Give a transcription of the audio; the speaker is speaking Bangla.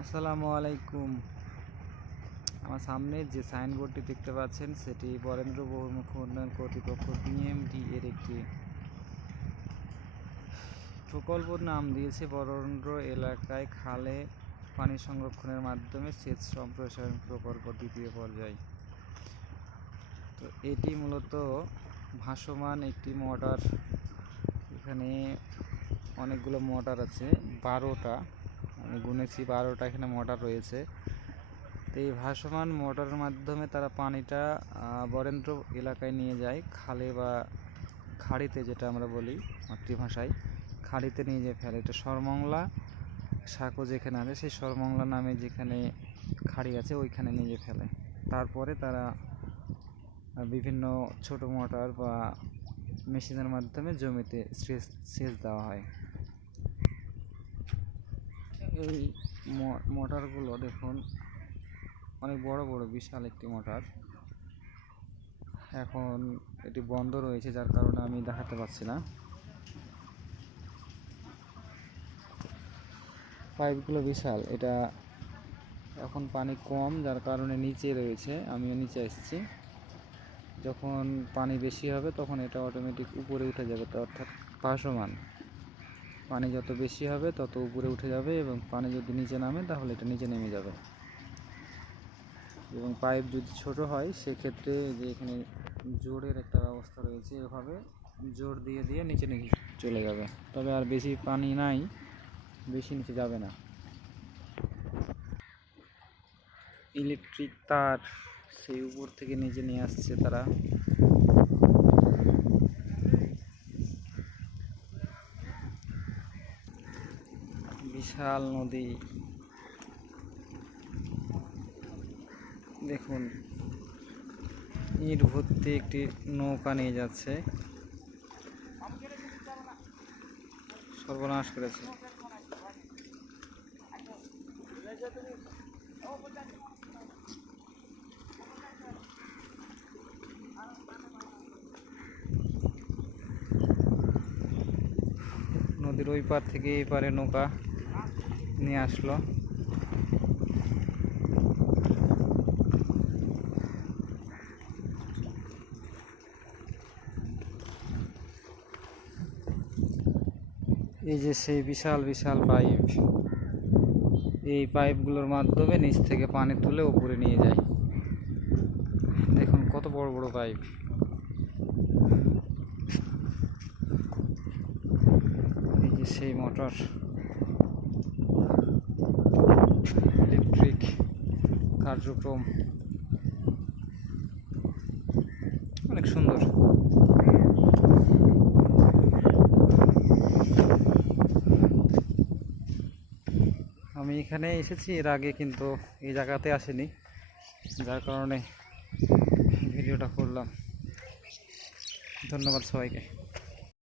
আসসালামু আলাইকুম। আমার সামনে যে সাইনবোর্ডটি দেখতে পাচ্ছেন সেটি বরেন্দ্র বহুমুখী উন্নয়ন কর্তৃপক্ষ বিএমডি এর একটি প্রকল্প নাম দিয়েছে বরেন্দ্র এলাকায় খালে পানি সংরক্ষণের মাধ্যমে সেচ সম্প্রসারণ প্রকল্প দ্বিতীয় পর্যায়। তো এটি মূলত ভাসমান একটি মোটর। এখানে অনেকগুলো মোটর আছে, 12টা, আমি গুনেছি 12টা এখানে মোটর রয়েছে। তো এই ভাসমান মোটরের মাধ্যমে তারা পানিটা বরেন্দ্র এলাকায় নিয়ে যায়, খালে বা খাড়িতে, যেটা আমরা বলি মাতৃভাষায়, খাড়িতে নিয়ে যেয়ে ফেলে। এটা সরমংলা সাঁকো যেখানে আছে, সেই সরমংলা নামে যেখানে খাড়ি আছে ওইখানে নিয়ে যেয়ে ফেলে। তারপরে তারা বিভিন্ন ছোট মোটর বা মেশিনের মাধ্যমে জমিতে সেচ দেওয়া হয়। এই মোটরগুলো দেখুন, অনেক বড় বড়, বিশাল একটি মোটর। এখন এটি বন্ধ রয়েছে, যার কারণে আমি দেখাতে পারছি না। পাইপগুলো বিশাল। এটা এখন পানি কম, যার কারণে নিচে রয়েছে, আমিও নিচে এসেছি। যখন পানি বেশি হবে তখন এটা অটোমেটিক উপরে উঠে যাবে, অর্থাৎ ভাসমান। পানি যত বেশি হবে তত উপরে উঠে যাবে, এবং পানি যদি নিচে নামে তাহলে এটা নিচে নেমে যাবে। এবং পাইপ যদি ছোট হয় সেক্ষেত্রে যে এখানে জোরের একটা ব্যবস্থা রয়েছে, এভাবে জোর দিয়ে দিয়ে নিচে নিচে চলে যাবে। তবে আর বেশি পানি নাই, বেশি নিচে যাবে না। ইলেকট্রিক তার সেই উপর থেকে নিচে নিয়ে আসছে তারা। বিশাল নদী দেখুন, ইট ভর্তি একটি নৌকা নিয়ে যাচ্ছে। সর্বনাশ করেছে। নদীর ওই পার থেকে এই পারে নৌকা নিয়ে আসলো। এই যে সেই বিশাল বিশাল পাইপ, এই পাইপগুলোর মাধ্যমে নিচ থেকে পানি তুলে উপরে নিয়ে যায়। দেখুন কত বড় বড় পাইপ। এই যে সেই মোটর, ইলেকট্রিক কার্যক্রম, অনেক সুন্দর। আমি এখানে এসেছি এর আগে, কিন্তু এই জায়গাতে আসিনি, যার কারণে ভিডিওটা করলাম। ধন্যবাদ সবাইকে।